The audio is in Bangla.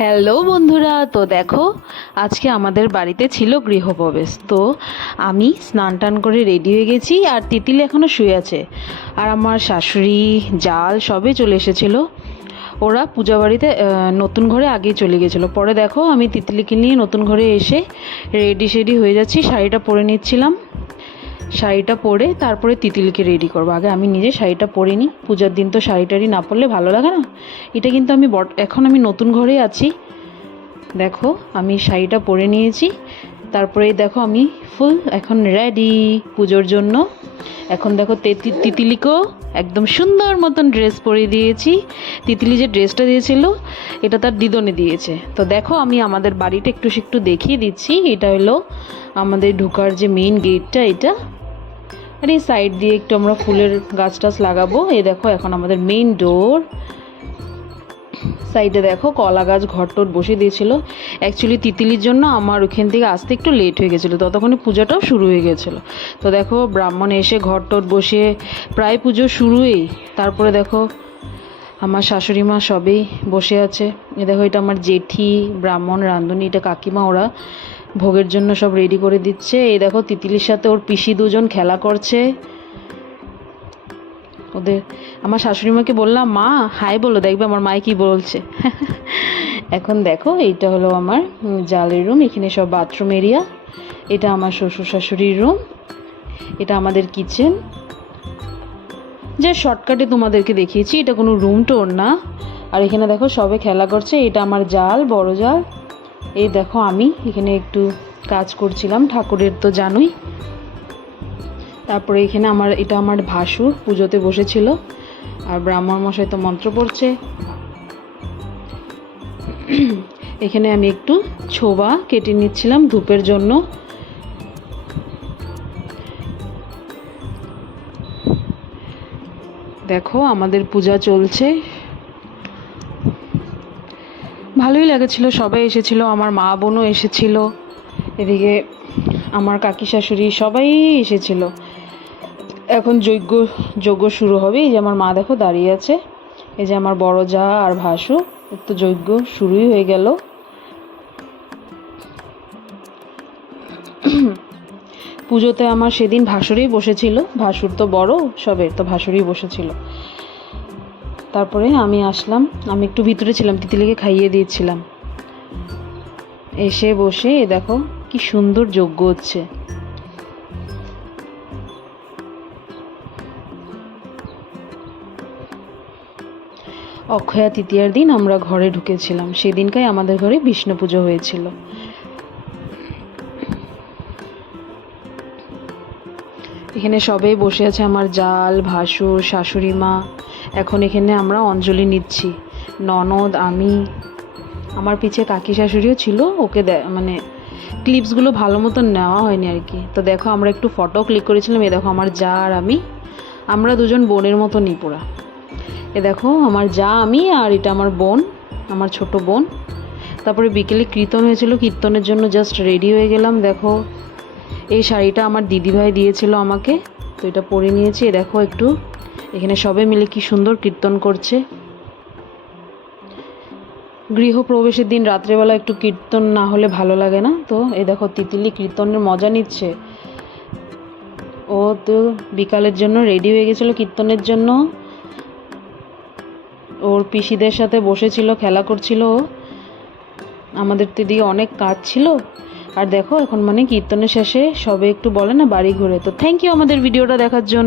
হ্যালো বন্ধুরা, তো দেখো আজকে আমাদের বাড়িতে ছিল গৃহপ্রবেশ। তো আমি স্নান টান করে রেডি হয়ে গেছি, আর তিতিলি এখনও শুয়ে আছে। আর আমার শাশুড়ি জাল সবে চলে এসেছিলো। ওরা পূজা বাড়িতে নতুন ঘরে আগেই চলে গেছিলো। পরে দেখো আমি তিতিলিকে নিয়ে নতুন ঘরে এসে রেডি হয়ে যাচ্ছি, শাড়িটা পরে নিচ্ছিলাম। শাড়িটা পরে তারপরে তিতিলিকে রেডি করবো। আগে আমি নিজে শাড়িটা পরে নিই, পূজার দিন তো শাড়ি টাড়ি না পরলে ভালো লাগে না। এটা কিন্তু আমি এখন আমি নতুন ঘরে আছি। দেখো আমি শাড়িটা পরে নিয়েছি, তারপরে দেখো আমি ফুল এখন রেডি পুজোর জন্য। এখন দেখো তিতিলিকেও একদম সুন্দর মতন ড্রেস পরিয়ে দিয়েছি। তিতিলি যে ড্রেসটা দিয়েছিল এটা তার দিদনে দিয়েছে। তো দেখো আমি আমাদের বাড়িটা একটু দেখিয়ে দিচ্ছি। এটা হলো আমাদের ঢোকার যে মেইন গেটটা, এটা। আর এই সাইড দিয়ে একটু আমরা ফুলের গাছ টাছ লাগাবো। এই দেখো এখন আমাদের মেইন ডোর। সাইডে দেখো কলা গাছ ঘর টর বসে দিয়েছিল। অ্যাকচুয়ালি তিতিলির জন্য আমার ওখান থেকে আসতে একটু লেট হয়ে গেছিলো, ততক্ষণে পূজাটাও শুরু হয়ে গেছিলো। তো দেখো ব্রাহ্মণ এসে ঘর টর বসে প্রায় পুজো শুরুই। তারপরে দেখো আমার শাশুড়ি মা সবেই বসে আছে। এ দেখো এটা আমার জেঠি, ব্রাহ্মণ, রাঁধুনি, এটা কাকিমা, ওরা ভোগের জন্য সব রেডি করে দিচ্ছে। এই দেখো তিতিলির সাথে ওর পিসি দুজন খেলা করছে। ওদের আমার শাশুড়ি মাকে বললাম, মা হাই বলো, দেখবে আমার মায় কি বলছে। এখন দেখো এইটা হলো আমার জালের রুম, এখানে সব বাথরুম এরিয়া। এটা আমার শ্বশুর শাশুড়ির রুম, এটা আমাদের কিচেন। যে শর্টকাটে তোমাদেরকে দেখিয়েছি, এটা কোনো রুম টোর না। আর এখানে দেখো সবে খেলা করছে। এটা আমার জাল, বড় জাল। এই দেখো আমি এখানে একটু কাজ করছিলাম, ঠাকুরের তো জানোই। তারপরে এখানে এটা আমার ভাসুর পুজোতে বসেছিল, আর ব্রাহ্মণ মশাই তো মন্ত্র পড়ছে। এখানে আমি একটু ছোবা কেটে নিচ্ছিলাম ধূপের জন্য। দেখো আমাদের পূজা চলছে, ভালোই লাগছিল। সবাই এসেছিল, আমার মা বোনও এসেছিল, এদিকে আমার কাকি শাশুড়ি সবাই এসেছিল। এখন যজ্ঞ শুরু হবে। এই যে আমার মা দেখো দাঁড়িয়ে আছে, এই যে আমার বড় জা আর ভাসু, তো যজ্ঞ শুরুই হয়ে গেল। পুজোতে আমার সেদিন ভাসুরই বসেছিল, ভাসুর তো বড় সবের, তো ভাসুরই বসেছিল। তারপরে আমি আসলাম, আমি একটু ভিতরে ছিলাম, তিতিলিকে খাইয়ে দিয়েছিলাম। এসে বসে দেখো কি সুন্দর যজ্ঞ হচ্ছে। অক্ষয়া তৃতীয়ার দিন আমরা ঘরে ঢুকেছিলাম, সেদিনকাই আমাদের ঘরে বিষ্ণু পুজো হয়েছিল। এখানে সবাই বসে আছে, আমার জাল, ভাসুর, শাশুড়ি মা। এখন এখানে আমরা অঞ্জলি নিচ্ছি, ননদ, আমি, আমার পিছে কাকি শাশুড়িও ছিল। ওকে মানে ক্লিপসগুলো ভালো মতন নেওয়া হয়নি আর কি। তো দেখো আমরা একটু ফটো ক্লিক করেছিলাম। এ দেখো আমার যা আর আমি, আমরা দুজন বোনের মতো নিপুরা। এ দেখো আমার যা, আমি, আর এটা আমার বোন, আমার ছোট বোন। তারপরে বিকেলে কীর্তন হয়েছিল, কীর্তনের জন্য জাস্ট রেডি হয়ে গেলাম। দেখো এই শাড়িটা আমার দিদিভাই দিয়েছিল আমাকে, তো এটা পরে নিয়েছি। দেখো একটু এখানে সবাই মিলে কি সুন্দর কীর্তন করছে। গৃহপ্রবেশের দিন রাত্রেবেলা একটু কীর্তন না হলে ভালো লাগে না। তো এই দেখো তিতিলি কীর্তনের মজা নিচ্ছে। ও তো বিকালের জন্য রেডি হয়ে গেছিলো কীর্তনের জন্য, ওর পিসিদের সাথে বসেছিল, খেলা করছিল। আমাদের তো এদিকে অনেক কাজ ছিল। আর দেখো এখন মানে কীর্তনের শেষে সবে একটু বলে না বাড়ি ঘুরে। তো থ্যাংক ইউ আমাদের ভিডিওটা দেখার জন্য।